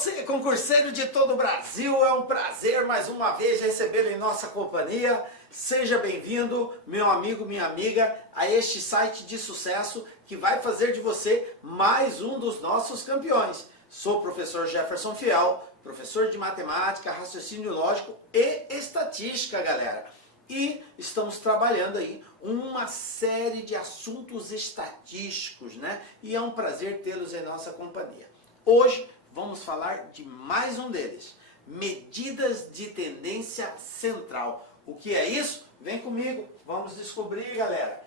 Você, concurseiro de todo o Brasil, é um prazer mais uma vez recebê-lo em nossa companhia. Seja bem-vindo, meu amigo, minha amiga, a este site de sucesso que vai fazer de você mais um dos nossos campeões. Sou o professor Jefferson Fiel, professor de matemática, raciocínio lógico e estatística, galera. E estamos trabalhando aí uma série de assuntos estatísticos, né? E é um prazer tê-los em nossa companhia. Hoje vamos falar de mais um deles, medidas de tendência central. O que é isso? Vem comigo, vamos descobrir, galera.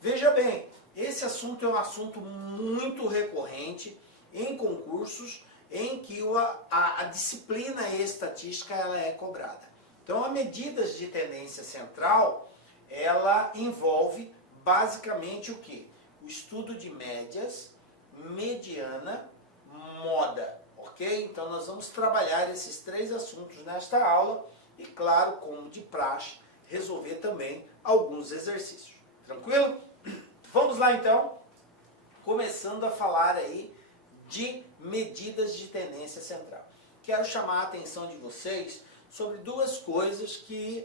Veja bem, esse assunto é um assunto muito recorrente em concursos em que a disciplina estatística ela é cobrada. Então, a medidas de tendência central, ela envolve basicamente o quê? O estudo de médias, mediana, moda, ok? Então, nós vamos trabalhar esses três assuntos nesta aula e, claro, como de praxe, resolver também alguns exercícios. Tranquilo? Vamos lá, então, começando a falar aí de medidas de tendência central. Quero chamar a atenção de vocês sobre duas coisas que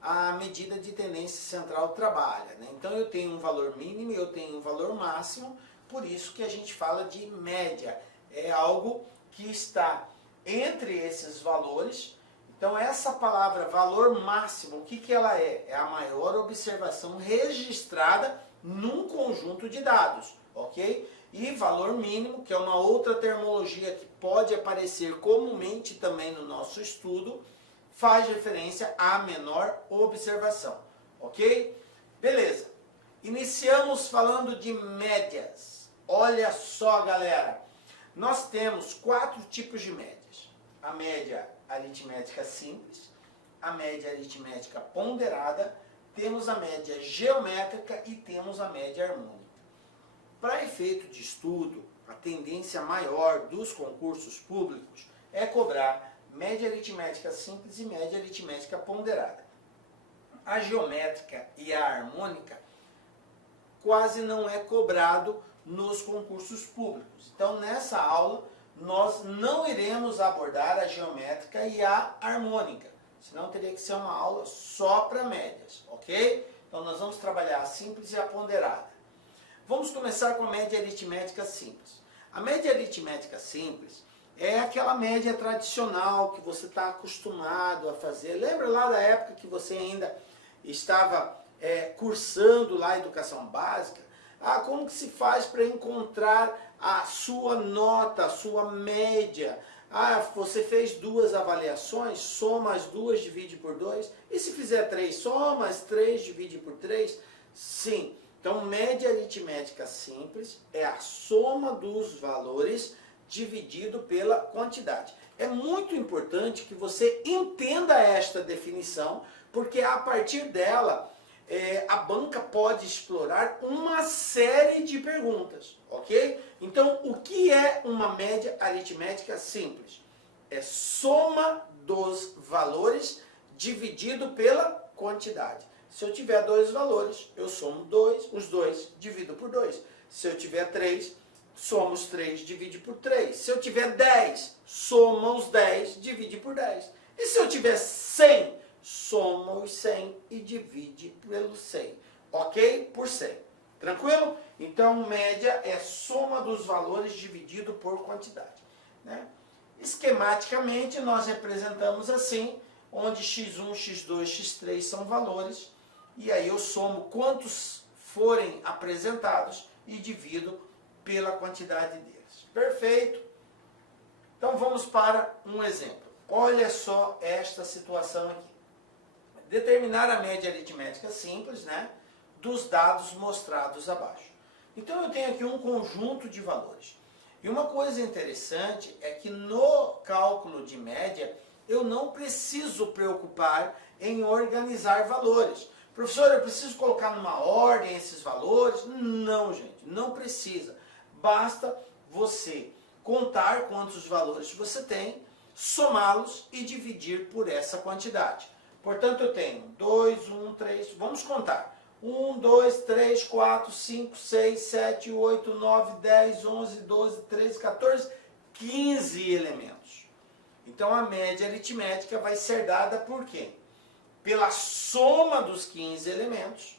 a medida de tendência central trabalha, né? Então eu tenho um valor mínimo e eu tenho um valor máximo, por isso que a gente fala de média. É algo que está entre esses valores. Então essa palavra valor máximo, o que que ela é? É a maior observação registrada num conjunto de dados, ok? E valor mínimo, que é uma outra terminologia que pode aparecer comumente também no nosso estudo, faz referência à menor observação, ok? Beleza. Iniciamos falando de médias. Olha só, galera. Nós temos 4 tipos de médias. A média aritmética simples, a média aritmética ponderada, temos a média geométrica e temos a média harmônica. Para efeito de estudo, a tendência maior dos concursos públicos é cobrar média aritmética simples e média aritmética ponderada. A geométrica e a harmônica quase não é cobrado nos concursos públicos. Então, nessa aula, nós não iremos abordar a geométrica e a harmônica. Senão, teria que ser uma aula só para médias, ok? Então, nós vamos trabalhar a simples e a ponderada. Vamos começar com a média aritmética simples. A média aritmética simples é aquela média tradicional que você está acostumado a fazer. Lembra lá da época que você ainda estava cursando lá a educação básica? Como que se faz para encontrar a sua nota, a sua média? Você fez 2 avaliações, soma as 2, divide por 2. E se fizer 3, soma as 3, divide por 3? Sim. Então, média aritmética simples é a soma dos valores dividido pela quantidade. É muito importante que você entenda esta definição, porque a partir dela a banca pode explorar uma série de perguntas, ok? Então, o que é uma média aritmética simples? É soma dos valores dividido pela quantidade. Se eu tiver 2 valores, eu somo os 2, divido por 2. Se eu tiver 3, soma os 3, divide por 3. Se eu tiver 10, soma os 10, divide por 10. E se eu tiver 100, soma os 100 e divide pelo 100. Ok? Por 100. Tranquilo? Então, média é soma dos valores dividido por quantidade, né? Esquematicamente, nós representamos assim, onde x1, x2, x3 são valores, e aí eu somo quantos forem apresentados e divido pela quantidade deles. Perfeito? Então vamos para um exemplo. Olha só esta situação aqui. Determinar a média aritmética simples, né, dos dados mostrados abaixo. Então eu tenho aqui um conjunto de valores. E uma coisa interessante é que no cálculo de média eu não preciso preocupar em organizar valores. Professor, eu preciso colocar numa ordem esses valores? Não, gente, não precisa. Basta você contar quantos valores você tem, somá-los e dividir por essa quantidade. Portanto, eu tenho 2, 1, 3, vamos contar. 1, 2, 3, 4, 5, 6, 7, 8, 9, 10, 11, 12, 13, 14, 15 elementos. Então a média aritmética vai ser dada por quê? Pela soma dos 15 elementos.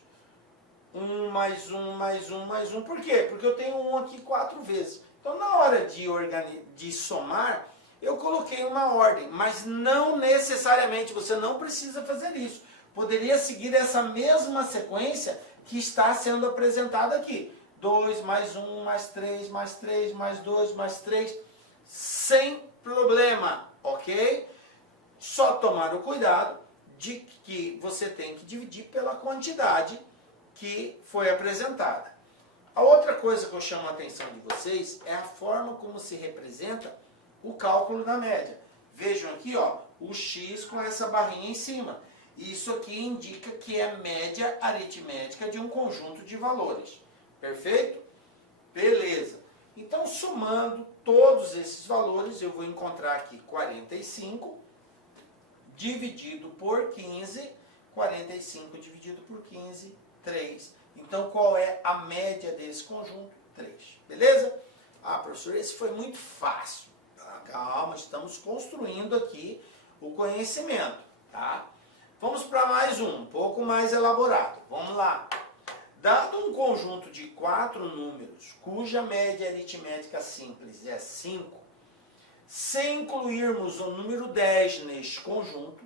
1 mais 1 mais 1 mais 1. Por quê? Porque eu tenho 1 aqui 4 vezes. Então na hora de somar, eu coloquei uma ordem, mas não necessariamente, você não precisa fazer isso. Poderia seguir essa mesma sequência que está sendo apresentada aqui. 2 mais 1 mais 3 mais 3 mais 2 mais 3, sem problema, ok? Só tomar o cuidado de que você tem que dividir pela quantidade que foi apresentada. A outra coisa que eu chamo a atenção de vocês é a forma como se representa o cálculo da média. Vejam aqui, ó, o x com essa barrinha em cima. Isso aqui indica que é média aritmética de um conjunto de valores. Perfeito? Beleza. Então, somando todos esses valores, eu vou encontrar aqui 45 dividido por 15. 45 dividido por 15, 3. Então, qual é a média desse conjunto? 3. Beleza? Ah, professor, esse foi muito fácil. Calma, estamos construindo aqui o conhecimento, tá? Vamos para mais um pouco mais elaborado. Vamos lá. Dado um conjunto de 4 números, cuja média aritmética simples é 5, se incluirmos o número 10 neste conjunto,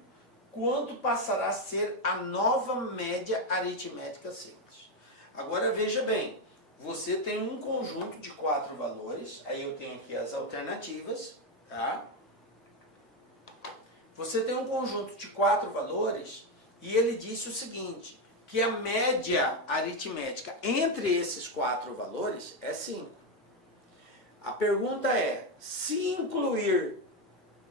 quanto passará a ser a nova média aritmética simples? Agora veja bem, você tem um conjunto de 4 valores, aí eu tenho aqui as alternativas, tá? Você tem um conjunto de 4 valores e ele disse o seguinte, que a média aritmética entre esses 4 valores é 5. A pergunta é, se incluir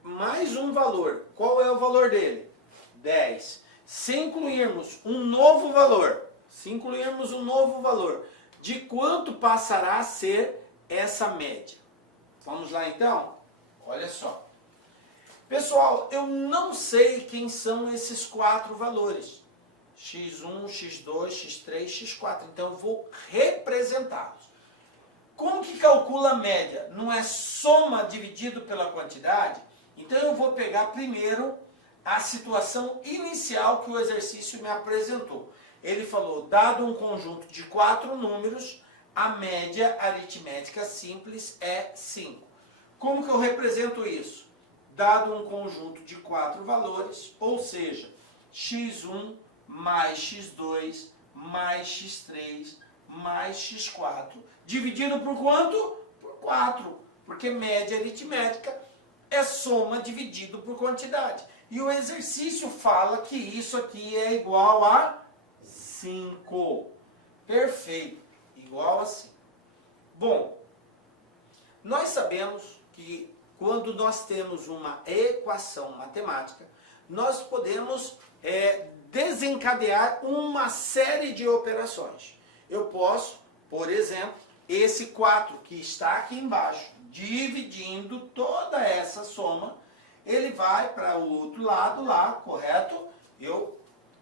mais um valor, qual é o valor dele? 10. Se incluirmos um novo valor, de quanto passará a ser essa média? Vamos lá então? Olha só. Pessoal, eu não sei quem são esses 4 valores. x1, x2, x3, x4. Então eu vou representá-los. Como que calcula a média? Não é soma dividido pela quantidade? Então eu vou pegar primeiro a situação inicial que o exercício me apresentou. Ele falou, dado um conjunto de 4 números, a média aritmética simples é 5. Como que eu represento isso? Dado um conjunto de 4 valores, ou seja, x1 mais x2 mais x3 mais x4, dividido por quanto? Por 4, porque média aritmética é soma dividido por quantidade. E o exercício fala que isso aqui é igual a 5. Perfeito, igual a 5. Bom, nós sabemos que quando nós temos uma equação matemática, nós podemos desencadear uma série de operações. Eu posso, por exemplo, esse 4 que está aqui embaixo, dividindo toda essa soma, ele vai para o outro lado lá, correto? Eu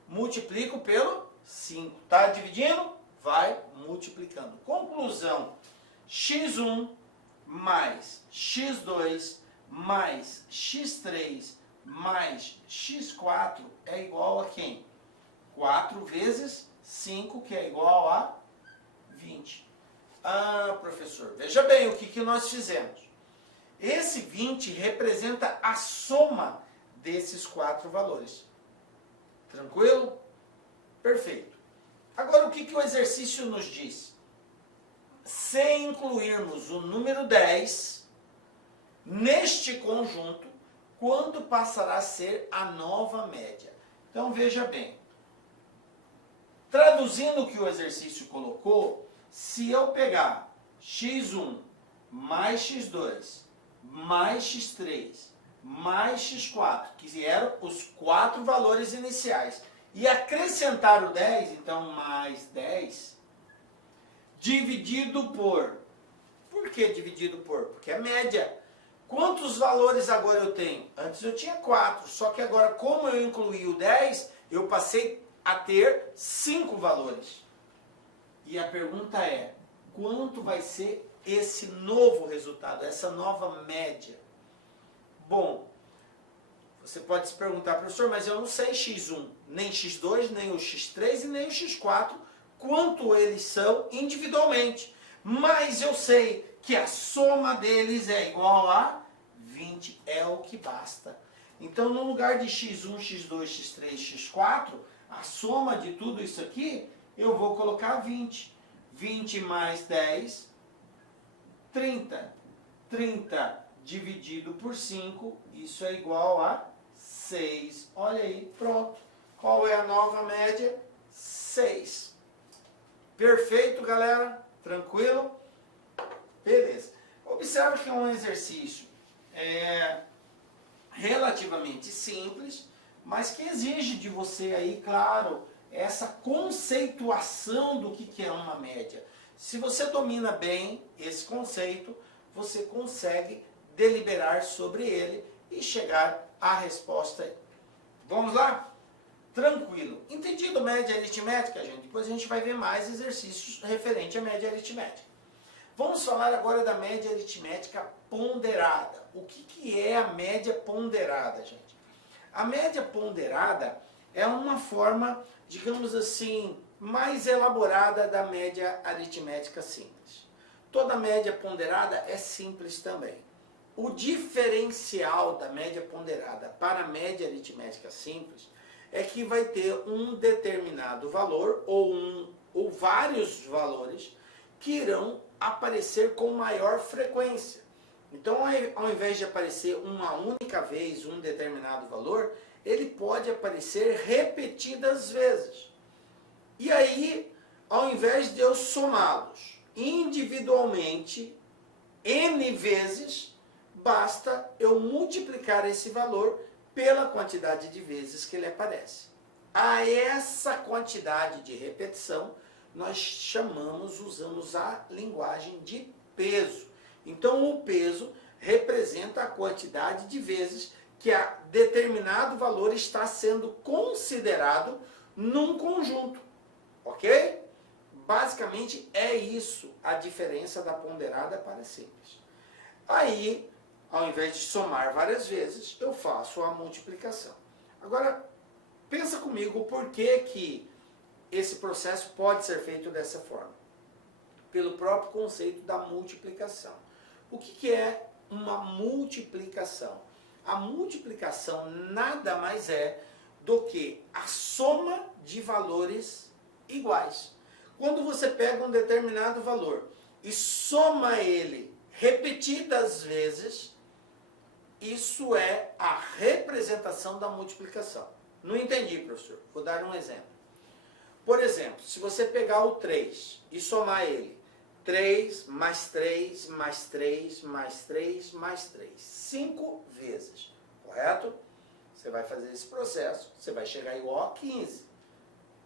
multiplico pelo 5. Está dividindo? Vai multiplicando. Conclusão, x1 mais x2 mais x3 mais x4 é igual a quem? 4 vezes 5, que é igual a 20. Ah, professor, veja bem o que nós fizemos. Esse 20 representa a soma desses 4 valores. Tranquilo? Perfeito. Agora, o que o exercício nos diz? Se incluirmos o número 10 neste conjunto, quanto passará a ser a nova média? Então, veja bem. Traduzindo o que o exercício colocou, se eu pegar x1 mais x2 mais x3 mais x4, que eram os 4 valores iniciais, e acrescentar o 10, então mais 10, dividido por... Por que dividido por? Porque é média. Quantos valores agora eu tenho? Antes eu tinha 4, só que agora, como eu incluí o 10, eu passei a ter 5 valores. E a pergunta é, quanto vai ser esse novo resultado, essa nova média? Bom, Você pode se perguntar, professor, mas eu não sei x1, nem x2, nem o x3 e nem o x4, quanto eles são individualmente. Mas eu sei que a soma deles é igual a 20, é o que basta. Então, no lugar de x1, x2, x3, x4, a soma de tudo isso aqui, eu vou colocar 20. 20 mais 10, 30. 30 dividido por 5, isso é igual a 6. Olha aí, pronto. Qual é a nova média? 6. Perfeito, galera? Tranquilo? Beleza. Observe que é um exercício relativamente simples, mas que exige de você aí, claro, essa conceituação do que é uma média. Se você domina bem esse conceito, você consegue deliberar sobre ele e chegar à resposta. Vamos lá? Tranquilo. Entendido média aritmética, gente? Depois a gente vai ver mais exercícios referente à média aritmética. Vamos falar agora da média aritmética ponderada. O que é a média ponderada, gente? A média ponderada é uma forma, digamos assim, mais elaborada da média aritmética simples. Toda média ponderada é simples também. O diferencial da média ponderada para a média aritmética simples é que vai ter um determinado valor ou vários valores que irão aparecer com maior frequência. Então, ao invés de aparecer uma única vez um determinado valor, ele pode aparecer repetidas vezes. E aí, ao invés de eu somá-los individualmente, N vezes, basta eu multiplicar esse valor pela quantidade de vezes que ele aparece. A essa quantidade de repetição, nós usamos a linguagem de peso. Então, o peso representa a quantidade de vezes que determinado valor está sendo considerado num conjunto. Ok? Basicamente é isso a diferença da ponderada para a simples. Aí, ao invés de somar várias vezes, eu faço a multiplicação. Agora, pensa comigo por que esse processo pode ser feito dessa forma. Pelo próprio conceito da multiplicação. O que é uma multiplicação? A multiplicação nada mais é do que a soma de valores iguais. Quando você pega um determinado valor e soma ele repetidas vezes, isso é a representação da multiplicação. Não entendi, professor. Vou dar um exemplo. Por exemplo, se você pegar o 3 e somar ele, 3 mais 3 mais 3 mais 3 mais 3, 5 vezes, correto? Você vai fazer esse processo, você vai chegar igual a 15.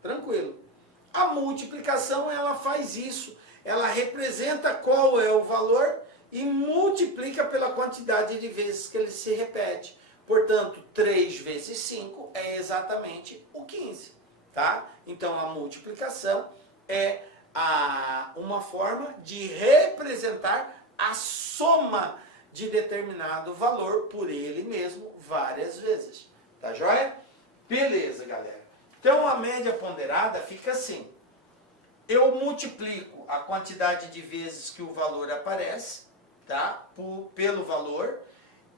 Tranquilo. A multiplicação, ela faz isso. Ela representa qual é o valor e multiplica pela quantidade de vezes que ele se repete. Portanto, 3 vezes 5 é exatamente o 15. Tá? Então, a multiplicação é uma forma de representar a soma de determinado valor por ele mesmo várias vezes. Tá joia? Beleza, galera. Então, a média ponderada fica assim. Eu multiplico a quantidade de vezes que o valor aparece, tá? Pelo valor,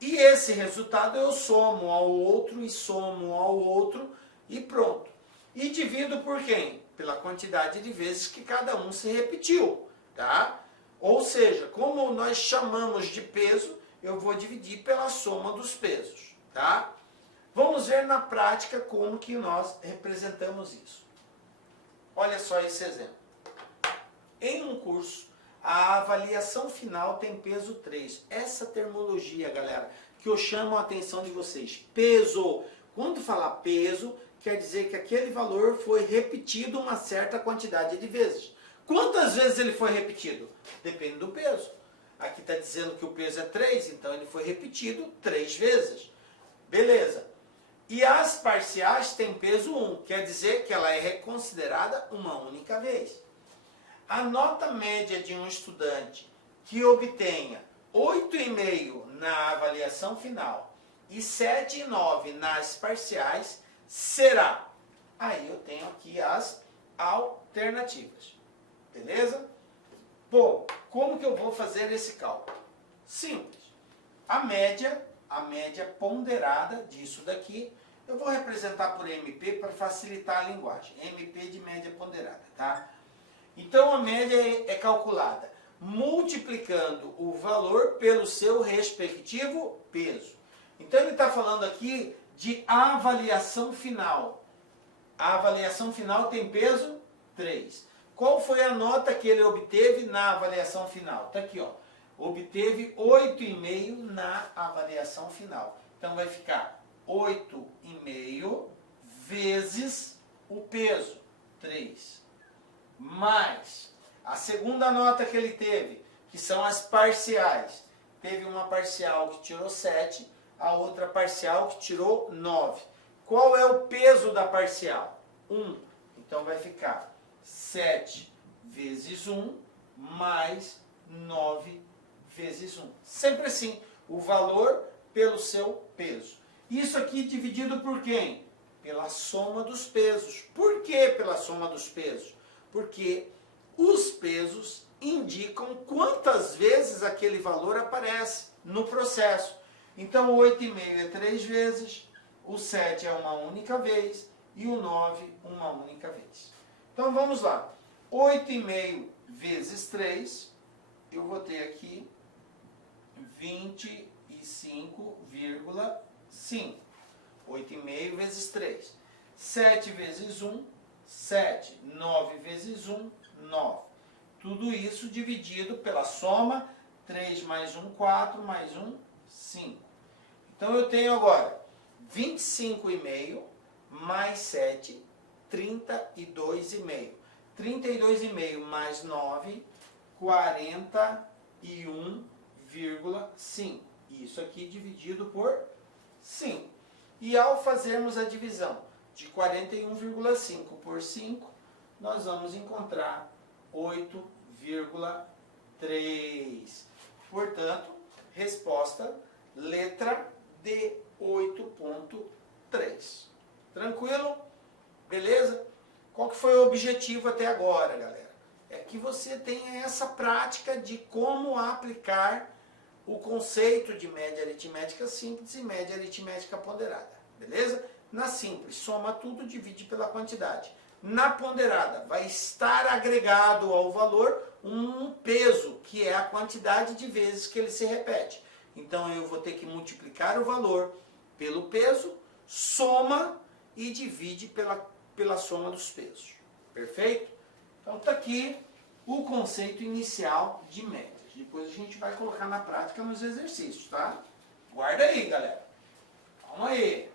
e esse resultado eu somo ao outro e somo ao outro e pronto. E divido por quem? Pela quantidade de vezes que cada um se repetiu, tá? Ou seja, como nós chamamos de peso, eu vou dividir pela soma dos pesos, tá? Vamos ver na prática como que nós representamos isso. Olha só esse exemplo. Em um curso, a avaliação final tem peso 3. Essa terminologia, galera, que eu chamo a atenção de vocês. Peso. Quando falar peso, quer dizer que aquele valor foi repetido uma certa quantidade de vezes. Quantas vezes ele foi repetido? Depende do peso. Aqui está dizendo que o peso é 3, então ele foi repetido 3 vezes. Beleza. E as parciais têm peso 1, quer dizer que ela é considerada uma única vez. A nota média de um estudante que obtenha 8,5 na avaliação final e 7 e 9 nas parciais será. Aí eu tenho aqui as alternativas. Beleza? Bom, como que eu vou fazer esse cálculo? Simples. A média ponderada disso daqui, eu vou representar por MP para facilitar a linguagem. MP de média ponderada, tá? Então a média é calculada multiplicando o valor pelo seu respectivo peso. Então ele está falando aqui de avaliação final. A avaliação final tem peso 3. Qual foi a nota que ele obteve na avaliação final? Está aqui, ó. Obteve 8,5 na avaliação final. Então vai ficar 8,5 vezes o peso, 3. Mais a segunda nota que ele teve, que são as parciais. Teve uma parcial que tirou 7, a outra parcial que tirou 9. Qual é o peso da parcial? 1. Então vai ficar 7 vezes 1 mais 9 vezes 1. Sempre assim, o valor pelo seu peso. Isso aqui dividido por quem? Pela soma dos pesos. Por que pela soma dos pesos? Porque os pesos indicam quantas vezes aquele valor aparece no processo. Então, o 8,5 é 3 vezes, o 7 é uma única vez e o 9 uma única vez. Então, vamos lá. 8,5 vezes 3, eu vou ter aqui 25,5. 8,5 vezes 3. 7 vezes 1, 7. 9 vezes 1, 9. Tudo isso dividido pela soma, 3 mais 1, 4, mais 1, 5. Então eu tenho agora 25,5 mais 7, 32,5. 32,5 mais 9, 41,5. Isso aqui dividido por 5. E ao fazermos a divisão de 41,5 por 5, nós vamos encontrar 8,3. Portanto, resposta letra D, 8,3. Tranquilo? Beleza? Qual que foi o objetivo até agora, galera? É que você tenha essa prática de como aplicar o conceito de média aritmética simples e média aritmética ponderada. Beleza? Na simples, soma tudo, divide pela quantidade. Na ponderada, vai estar agregado ao valor um peso, que é a quantidade de vezes que ele se repete. Então eu vou ter que multiplicar o valor pelo peso, soma e divide pela soma dos pesos. Perfeito? Então está aqui o conceito inicial de médias. Depois a gente vai colocar na prática nos exercícios, tá? Guarda aí, galera. Calma aí.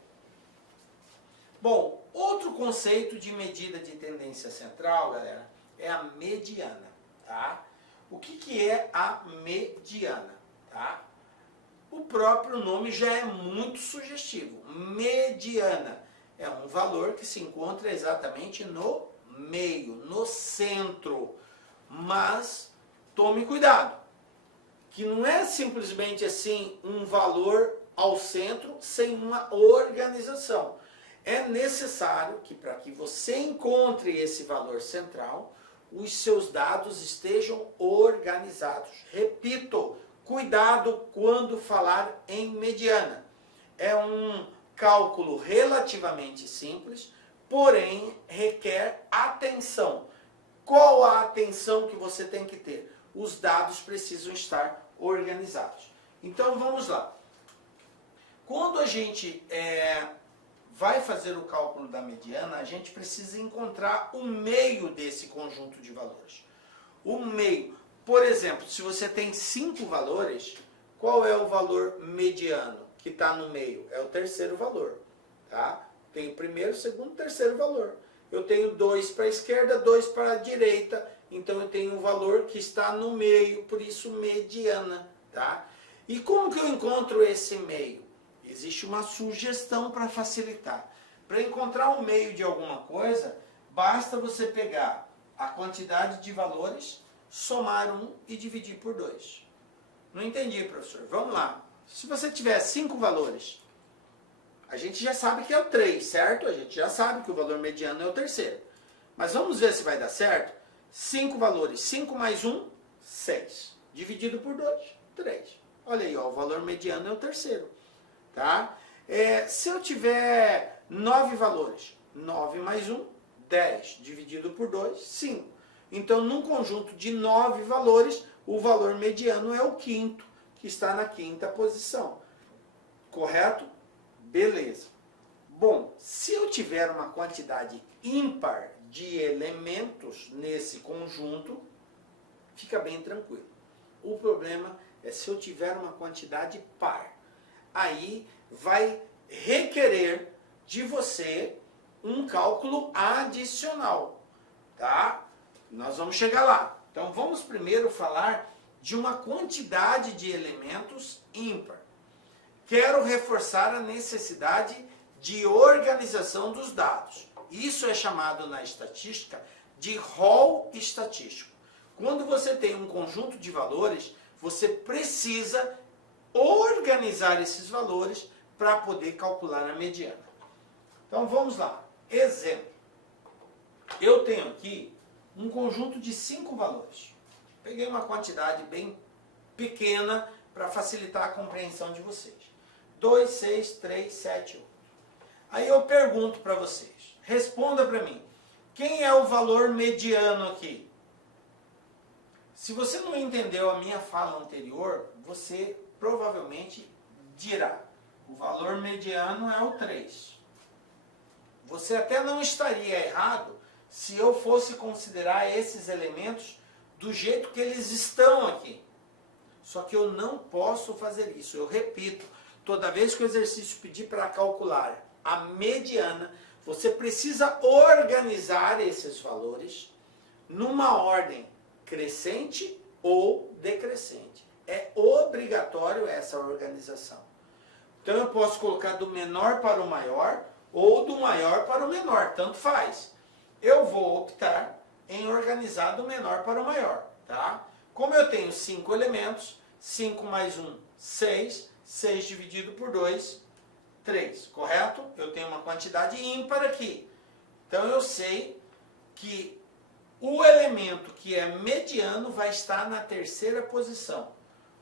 Bom, outro conceito de medida de tendência central, galera, é a mediana, tá? O que é a mediana, tá? O próprio nome já é muito sugestivo. Mediana é um valor que se encontra exatamente no meio, no centro. Mas tome cuidado, que não é simplesmente assim um valor ao centro sem uma organização. É necessário que para que você encontre esse valor central, os seus dados estejam organizados. Repito, cuidado quando falar em mediana. É um cálculo relativamente simples, porém requer atenção. Qual a atenção que você tem que ter? Os dados precisam estar organizados. Então vamos lá. Quando a gente vai fazer o cálculo da mediana, a gente precisa encontrar o meio desse conjunto de valores. O meio. Por exemplo, se você tem 5 valores, qual é o valor mediano que está no meio? É o terceiro valor. Tá? Tem o primeiro, segundo, terceiro valor. Eu tenho 2 para a esquerda, 2 para a direita, então eu tenho um valor que está no meio, por isso mediana. Tá? E como que eu encontro esse meio? Existe uma sugestão para facilitar. Para encontrar o meio de alguma coisa, basta você pegar a quantidade de valores, somar 1 e dividir por 2. Não entendi, professor. Vamos lá. Se você tiver 5 valores, A gente já sabe que é o 3, certo? A gente já sabe que o valor mediano é o terceiro. Mas vamos ver se vai dar certo. 5 valores. 5 mais 1, 6. Dividido por 2, 3. Olha aí, ó, o valor mediano é o terceiro. Tá? Se eu tiver 9 valores, 9 mais 1, 10. Dividido por 2, 5. Então, num conjunto de 9 valores, o valor mediano é o quinto, que está na quinta posição. Correto? Beleza. Bom, se eu tiver uma quantidade ímpar de elementos nesse conjunto, fica bem tranquilo. O problema é se eu tiver uma quantidade par. Aí vai requerer de você um cálculo adicional, tá? Nós vamos chegar lá. Então vamos primeiro falar de uma quantidade de elementos ímpar. Quero reforçar a necessidade de organização dos dados. Isso é chamado na estatística de rol estatístico. Quando você tem um conjunto de valores, você precisa organizar esses valores para poder calcular a mediana. Então vamos lá. Exemplo. Eu tenho aqui um conjunto de 5 valores. Peguei uma quantidade bem pequena para facilitar a compreensão de vocês. 2, 6, 3, 7, 8. Aí eu pergunto para vocês. Responda para mim. Quem é o valor mediano aqui? Se você não entendeu a minha fala anterior, você provavelmente dirá: o valor mediano é o 3. Você até não estaria errado se eu fosse considerar esses elementos do jeito que eles estão aqui. Só que eu não posso fazer isso. Eu repito, toda vez que o exercício pedir para calcular a mediana, você precisa organizar esses valores numa ordem crescente ou decrescente. É obrigatório essa organização. Então eu posso colocar do menor para o maior ou do maior para o menor, tanto faz. Eu vou optar em organizar do menor para o maior, tá? Como eu tenho 5 elementos, 5 mais 1, 6, 6 dividido por 2, 3, correto? Eu tenho uma quantidade ímpar aqui. Então eu sei que o elemento que é mediano vai estar na terceira posição.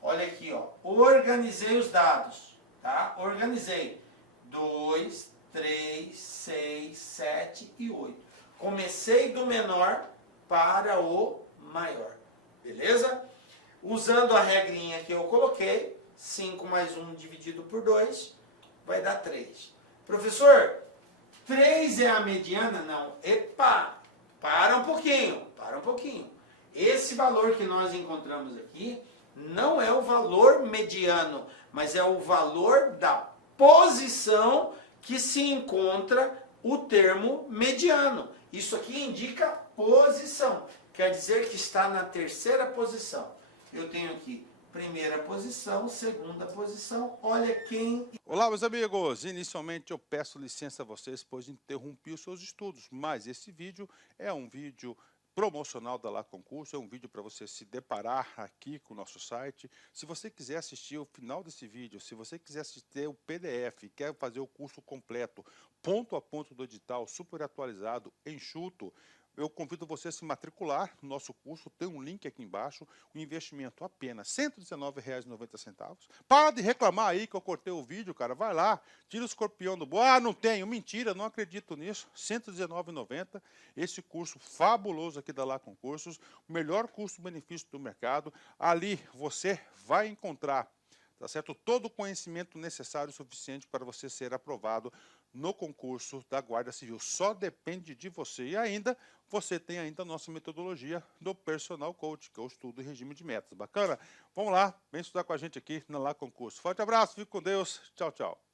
Olha aqui, ó. Organizei os dados, tá? Organizei 2, 3, 6, 7 e 8. Comecei do menor para o maior. Beleza? Usando a regrinha que eu coloquei, 5 mais 1 dividido por 2 vai dar 3. Professor, 3 é a mediana? Não. Epa! Para um pouquinho, para um pouquinho. Esse valor que nós encontramos aqui não é o valor mediano, mas é o valor da posição que se encontra o termo mediano. Isso aqui indica posição, quer dizer que está na terceira posição. Eu tenho aqui primeira posição, segunda posição, olha quem... Olá, meus amigos! Inicialmente eu peço licença a vocês, pois interrompi os seus estudos, mas esse vídeo é um vídeo promocional da Lá Concurso, é um vídeo para você se deparar aqui com o nosso site. Se você quiser assistir o final desse vídeo, se você quiser assistir o PDF, quer fazer o curso completo, ponto a ponto do edital, super atualizado, enxuto, eu convido você a se matricular no nosso curso, tem um link aqui embaixo, o investimento apenas R$ 119,90. Para de reclamar aí que eu cortei o vídeo, cara, vai lá, tira o escorpião do bolso. Ah, não tenho, mentira, não acredito nisso, R$ 119,90, esse curso fabuloso aqui da Lá Concursos, o melhor custo-benefício do mercado, ali você vai encontrar, tá certo? Todo o conhecimento necessário e suficiente para você ser aprovado no concurso da Guarda Civil. Só depende de você. E ainda, você tem ainda a nossa metodologia do Personal Coach, que é o estudo e regime de metas. Bacana? Vamos lá, vem estudar com a gente aqui na Lá Concurso. Forte abraço, fique com Deus. Tchau, tchau.